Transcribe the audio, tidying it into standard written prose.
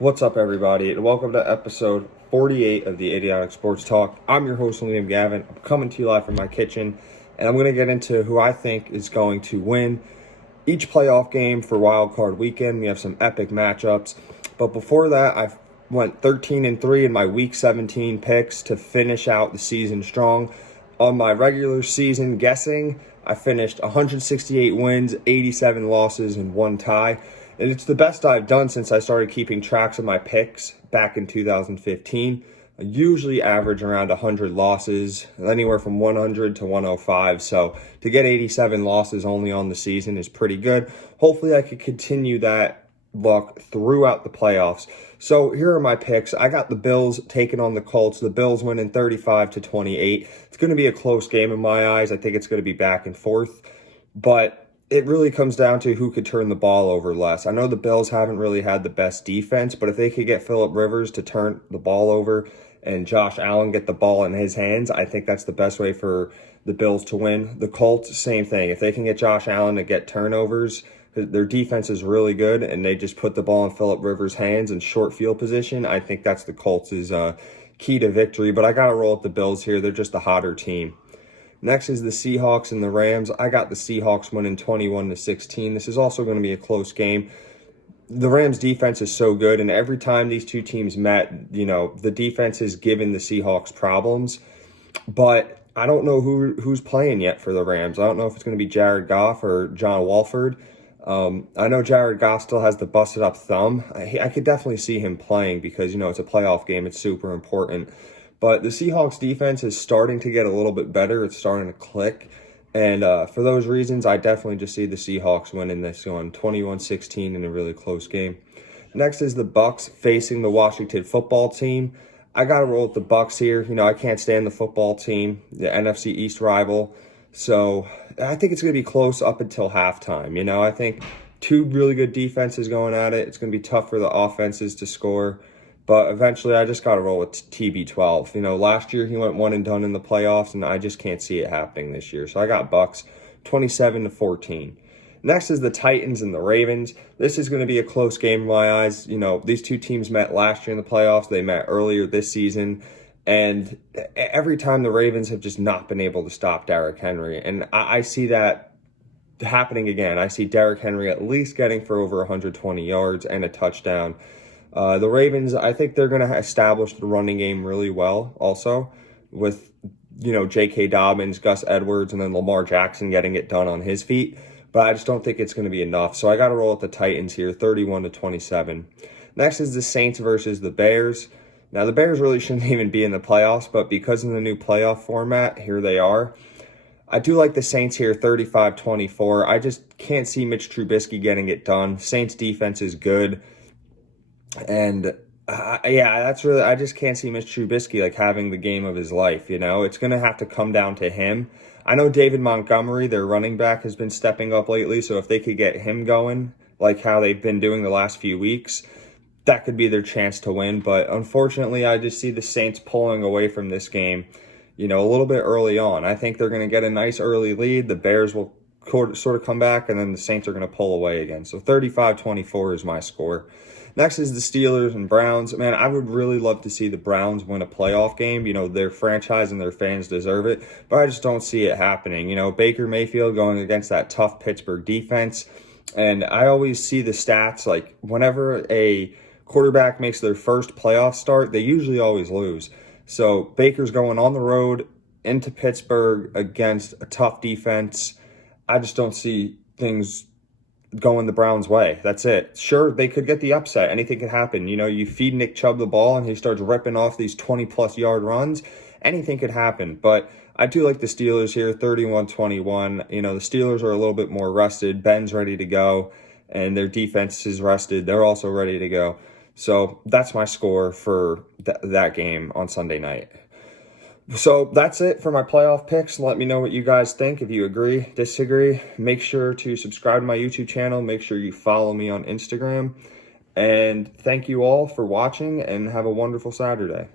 What's up, everybody, and welcome to episode 48 of the Idiotic Sports Talk. I'm your host, Liam Gavin. I'm coming to you live from my kitchen, and I'm going to get into who I think is going to win each playoff game for Wild Card Weekend. We have some epic matchups, but before that, I went 13-3 in my Week 17 picks to finish out the season strong. On my regular season guessing, I finished 168 wins, 87 losses, and 1 tie. And it's the best I've done since I started keeping tracks of my picks back in 2015. I usually average around 100 losses, anywhere from 100 to 105. So to get 87 losses only on the season is pretty good. Hopefully I could continue that luck throughout the playoffs. So here are my picks. I got the Bills taking on the Colts. The Bills winning 35-28. It's going to be a close game in my eyes. I think it's going to be back and forth. But it really comes down to who could turn the ball over less. I know the Bills haven't really had the best defense, but if they could get Phillip Rivers to turn the ball over and Josh Allen get the ball in his hands, I think that's the best way for the Bills to win. The Colts, same thing. If they can get Josh Allen to get turnovers, their defense is really good, and they just put the ball in Phillip Rivers' hands in short field position, I think that's the Colts' key to victory. But I got to roll with the Bills here. They're just the hotter team. Next is the Seahawks and the Rams. I got the Seahawks winning 21-16. This is also going to be a close game. The Rams defense is so good, and every time these two teams met, the defense has given the Seahawks problems. But I don't know who's playing yet for the Rams. I don't know if it's going to be Jared Goff or John Wolford. I know Jared Goff still has the busted up thumb. I could definitely see him playing because, it's a playoff game. It's super important. But the Seahawks defense is starting to get a little bit better. It's starting to click. And for those reasons, I definitely just see the Seahawks winning this one 21-16 in a really close game. Next is the Bucs facing the Washington football team. I got to roll with the Bucs here. I can't stand the football team, the NFC East rival. So I think it's going to be close up until halftime. I think two really good defenses going at it. It's going to be tough for the offenses to score. But eventually, I just got to roll with TB12. Last year he went one and done in the playoffs, and I just can't see it happening this year. So I got Bucs 27-14. Next is the Titans and the Ravens. This is going to be a close game in my eyes. These two teams met last year in the playoffs. They met earlier this season. And every time the Ravens have just not been able to stop Derrick Henry. And I see that happening again. I see Derrick Henry at least getting for over 120 yards and a touchdown. The Ravens, I think they're going to establish the running game really well also with, J.K. Dobbins, Gus Edwards, and then Lamar Jackson getting it done on his feet. But I just don't think it's going to be enough. So I got to roll with the Titans here, 31-27. Next is the Saints versus the Bears. Now, the Bears really shouldn't even be in the playoffs, but because of the new playoff format, here they are. I do like the Saints here, 35-24. I just can't see Mitch Trubisky getting it done. Saints defense is good. And I just can't see Mitch Trubisky having the game of his life. It's going to have to come down to him. I know David Montgomery, their running back, has been stepping up lately. So if they could get him going, like how they've been doing the last few weeks, that could be their chance to win. But unfortunately, I just see the Saints pulling away from this game, a little bit early on. I think they're going to get a nice early lead. The Bears will sort of come back, and then the Saints are going to pull away again. So 35-24 is my score. Next is the Steelers and Browns. Man, I would really love to see the Browns win a playoff game. Their franchise and their fans deserve it, but I just don't see it happening. Baker Mayfield going against that tough Pittsburgh defense, and I always see the stats, whenever a quarterback makes their first playoff start, they usually always lose. So Baker's going on the road into Pittsburgh against a tough defense. I just don't see things going the Browns' way. That's it. Sure, they could get the upset. Anything could happen. You feed Nick Chubb the ball and he starts ripping off these 20-plus yard runs. Anything could happen. But I do like the Steelers here, 31-21. The Steelers are a little bit more rested. Ben's ready to go, and their defense is rested. They're also ready to go. So that's my score for that game on Sunday night. So that's it for my playoff picks. Let me know what you guys think. If you agree, disagree, make sure to subscribe to my YouTube channel. Make sure you follow me on Instagram. And thank you all for watching, and have a wonderful Saturday.